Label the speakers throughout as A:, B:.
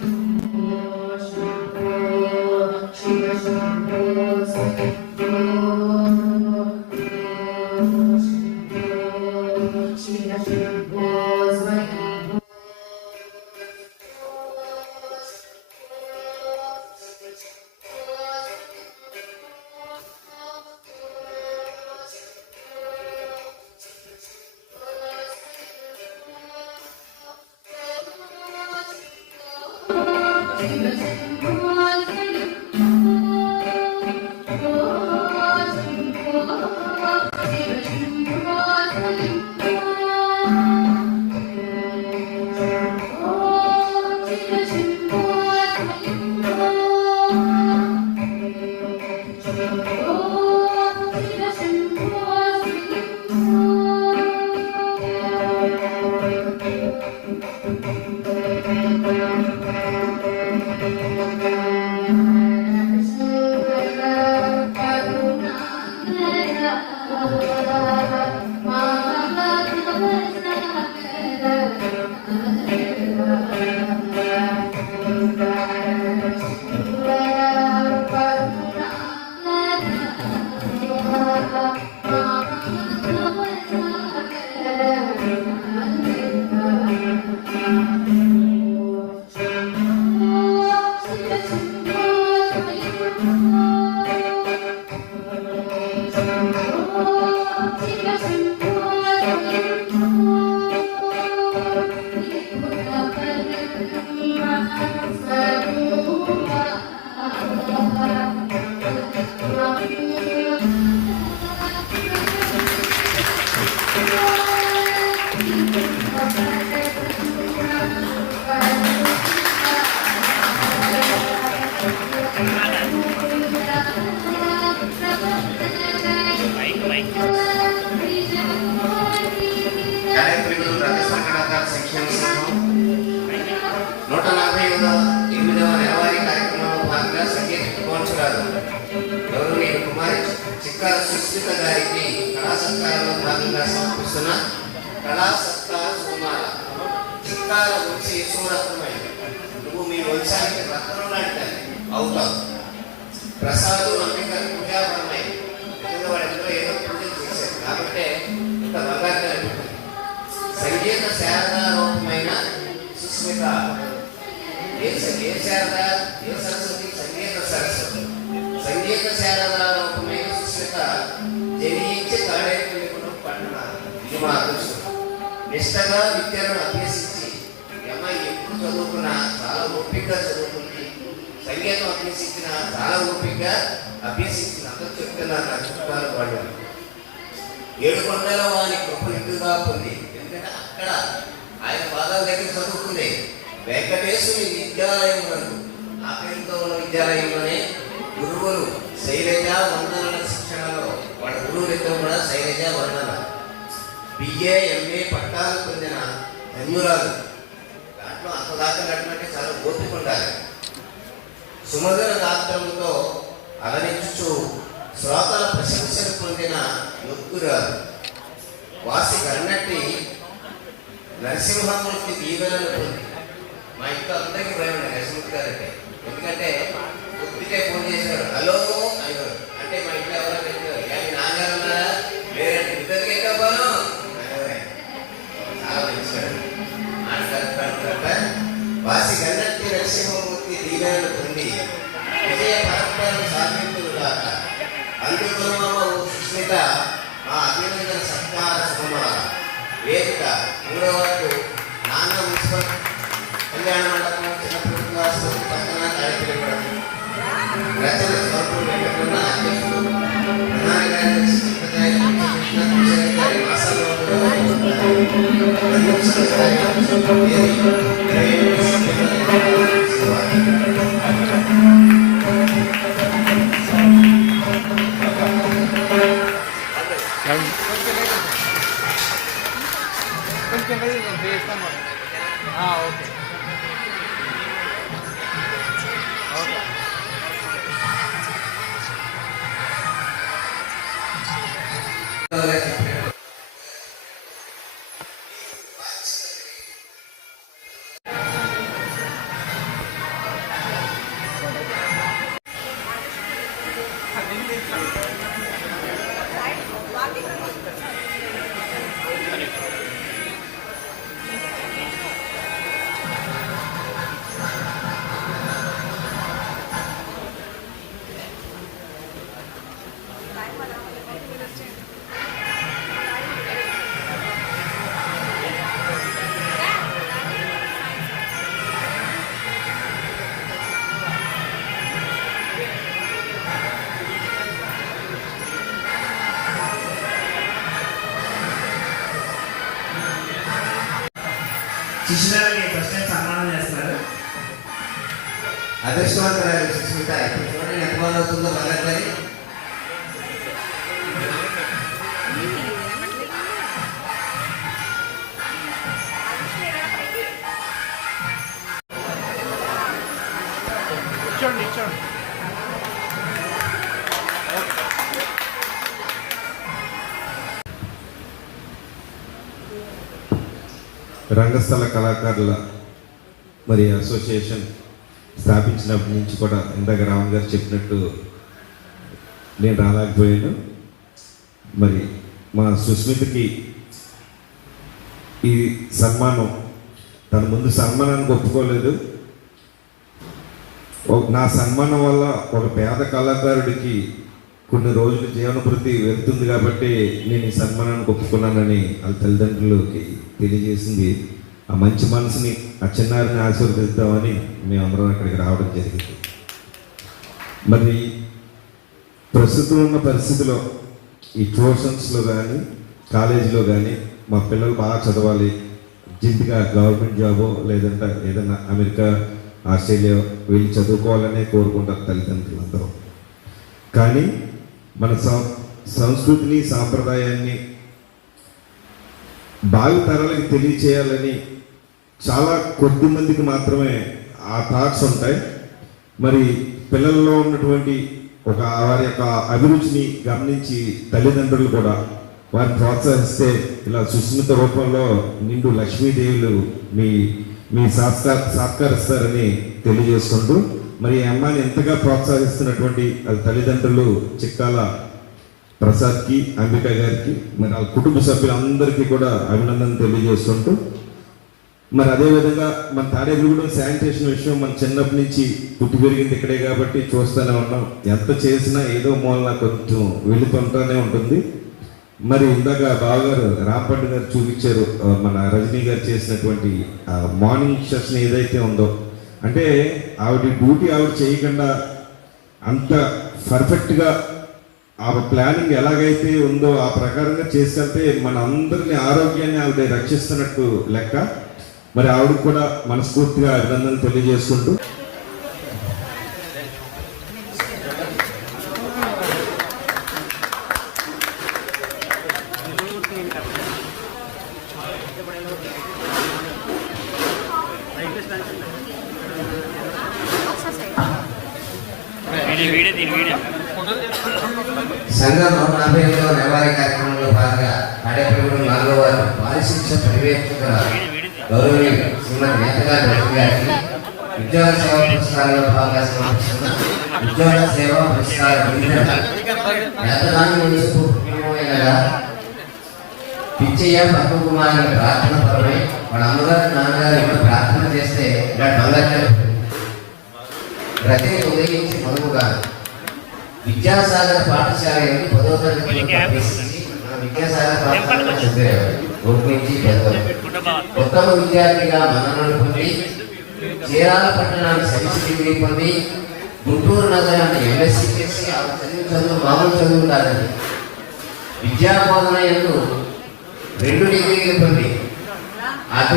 A: Thank you. కార్యక్రమంలో చిక్కాల సుస్మిత గారికి కళా సత్కారంలో భాగంగా సమర్పిస్తున్న కళా సత్కార సుమార చిక్కాల వచ్చి యశోరత్నమై నువ్వు మీ వంశానికి రత్నం లాంటి అవుతావు. ప్రసాదు అంబిక పూజాపరమై నిజంగా వాళ్ళిద్దరూ ఏదో పూజలు చేశారు కాబట్టి ఇంత బంగారు కనిపిస్తుంది సంగీత శారదారూపమైన సుస్మిత. ఏ ఏ శారద? ఏ సరస్వతి? సంగీత సరస్వతి. సంగీత శారద నిష్టగా విద్యను అభ్యసించి? ఈ అమ్మాయి ఎప్పుడు చదువుకున్నా చాలా ఓపికగా చదువుకుంది. సంగీతం అభ్యసించిన చాలా ఓపికగా అభ్యసించిన అందరూ చెప్తున్నారు నా చుట్టాలు వాళ్ళు. ఏడు కొండల వారి గొప్ప ఇందుగా పొంది? ఎందుకంటే అక్కడ ఆయన పాదాల దగ్గర చదువుకుంది. వెంకటేశ్వరి విద్యాలయం నందు ఆ పేరుతో ఉన్న విద్యాలయంలోనే గురువులు శైలజ వందనల శిక్షణలో. వాళ్ళ గురువులతో కూడా శైలజ వందన బిఏ ఎంఏ పట్టాలు పొందిన ధన్యురాలు. దాంట్లో అంతదాకా నడిమంటే చాలా ఓపిక ఉండాలి సుమధుర గాత్రముతో అలరించుచు శ్రోతల ప్రశంసలు పొందిన ముగ్గురాలు వాసి కన్నట్టి నరసింహమూర్తి దీవెనలు పొంది. మా ఇంట్లో అందరికీ భయం నరసింహ గారికి గారు అంటే ఎందుకంటే పొద్దుటే ఫోన్ చేశారు హలో అయ్యారు
B: Ah, okay.
C: శిష్యురాలకి ఫస్ట్ టైం సన్మానం చేస్తున్నారు
A: అదృష్టవంతురాలు సుస్మిత ఇప్పుడు చూడండి ఎంతమంది అవుతుందో మళ్ళీ
B: ఇచ్చోండి ఇచ్చోండి
D: రంగస్థల కళాకారుల మరి అసోసియేషన్ స్థాపించినప్పటి నుంచి కూడా ఇందాక రామ్ గారు చెప్పినట్టు నేను రాలేకపోయాను. మరి మా సుస్మితకి ఈ సన్మానం తన ముందు సన్మానానికి ఒప్పుకోలేదు. ఓ- నా సన్మానం వల్ల ఒక పేద కళాకారుడికి కొన్ని రోజులు జీవనభృతి వెళ్తుంది కాబట్టి నేను ఈ సన్మానానికి ఒప్పుకున్నానని వాళ్ళ తల్లిదండ్రులకి తెలియజేసింది. ఆ మంచి మనసుని ఆ చిన్నారిని ఆశీర్వదిద్దామని మేమందరం అక్కడికి రావడం జరిగింది. మరి ప్రస్తుతం ఉన్న పరిస్థితిలో ఈ ట్యూషన్స్లో కానీ కాలేజీలో కానీ మా పిల్లలు బాగా చదవాలి. జింటిగా గవర్నమెంట్ జాబో లేదంటే ఏదైనా అమెరికా ఆస్ట్రేలియా వెళ్ళి చదువుకోవాలనే కోరుకుంటారు తల్లిదండ్రులు అందరూ కానీ మన సంస్కృతిని సాంప్రదాయాన్ని భావితరాలకు తెలియచేయాలని చాలా కొద్ది మందికి మాత్రమే ఆ థాట్స్ ఉంటాయి. మరి పిల్లల్లో ఉన్నటువంటి ఒక వారి యొక్క అభిరుచిని గమనించి తల్లిదండ్రులు కూడా వారిని ప్రోత్సహిస్తే ఇలా సుస్మిత రూపంలో నిండు లక్ష్మీదేవులు మీ మీ సాత్కార సాత్కరిస్తారని తెలియజేసుకుంటూ మరి ఈ అమ్మాయిని ఎంతగా ప్రోత్సహిస్తున్నటువంటి వాళ్ళ తల్లిదండ్రులు చిక్కాల ప్రసాద్కి అంబిక గారికి మరి వాళ్ళ కుటుంబ సభ్యులందరికీ కూడా అభినందన తెలియజేస్తుంటూ మరి అదేవిధంగా మన తాడేపల్లిగూడెం శానిటేషన్ విషయం మన చిన్నప్పటి నుంచి పుట్టి పెరిగింది ఇక్కడే కాబట్టి చూస్తూనే ఉన్నాం. ఎంత చేసినా ఏదో మూలన కొంచెం వెళుతుంటానే ఉంటుంది. మరి ఇందాక బావగారు రాంపండు గారు చూపించారు మన రజనీ గారు చేసినటువంటి ఆ, మార్నింగ్ సెషన్ ఏదైతే ఉందో అంటే ఆవిడ డ్యూటీ ఆవిడ చేయకుండా అంత పర్ఫెక్ట్గా ఆ ప్లానింగ్ ఎలాగైతే ఉందో ఆ ప్రకారంగా చేస్తే మన అందరిని ఆరోగ్యాన్ని ఆవిడ రక్షిస్తున్నట్టు లెక్క మరి ఆవిడ కూడా మనస్ఫూర్తిగా అభినందనలు తెలియజేసుకుంటూ
E: Thank you.
A: సంఘం నలభై ఎనిమిదవ నెలవారీ కార్యక్రమంలో భాగంగా తాడేపల్లిగూడెం నాలుగో వారు పారిశిక్ష పర్యవేక్షకుల గౌరవనీయులు శ్రీమతి నేతగారి రవి గారికి ఉద్యోగ సేవ పురస్కారంలో భాగంగా సమర్పిస్తున్న ఉద్యోగ పురస్కార నేతగాని పిచ్చయ్య పద్మకుమారి ప్రార్థన పరమై వాళ్ళ అమ్మగారు నాన్నగారు ఇప్పుడు ప్రార్థన చేస్తే ఇలా బంగారు రతిని ఉదయించి మనువుగా విద్యాసాగర్ పాఠశాల నుండి పదో తరగతి ప్రవేశించి మన విద్యాసాగర్ పాఠశాలలో చదివేవాడు ఒకటి నుంచి ఉత్తమ విద్యార్థిగా మన్ననలు పొంది చీరాల పట్టణాన్ని సైన్స్ డిగ్రీ పొంది గుంటూరు నగరాన్ని ఎంఎస్సీ చేసి ఆ చదువు చదువు మామూలు చదువు కాదండి విద్యా బోధన ఎందు రెండు డిగ్రీలు పొంది. అటు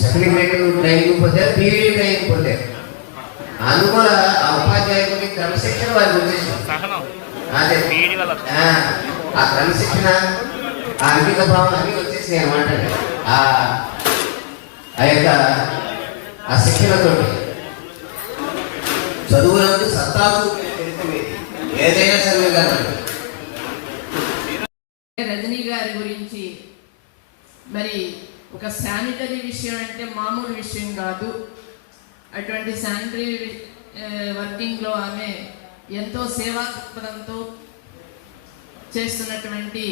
A: సర్టిఫికేట్ ట్రైనింగ్ పొందారు పీరియడ్ ట్రైనింగ్ పొందారు అందువల్ల ఆ ఉపాధ్యాయుడికి క్రమశిక్షణ వచ్చేసింది
E: సహనం.
A: అదే. ఆ, ఆ క్రమశిక్షణ ఆ అంకిత భావం అన్ని వచ్చేసినాయి అనమాట ఆ ఆ యొక్క ఆ శిక్షణతో చదువులకు సత్తాకు ఏదైనా సరే కదా
F: రజనీ గారి గురించి మరి ఒక శానిటరీ విషయం అంటే మామూలు విషయం కాదు. అటువంటి శానిటరీ వర్కింగ్లో ఆమె ఎంతో సేవా దృక్పథంతో చేస్తున్నటువంటి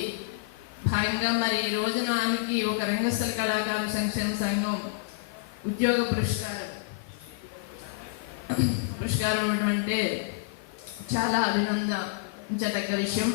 F: భాగంగా మరి ఈ రోజున ఆమెకి ఒక రంగస్థల కళాకారు సంక్షేమ సంఘం ఉద్యోగ పురస్కారం. పురస్కారం ఇవ్వడం అంటే చాలా అభినందించదగ్గ విషయం.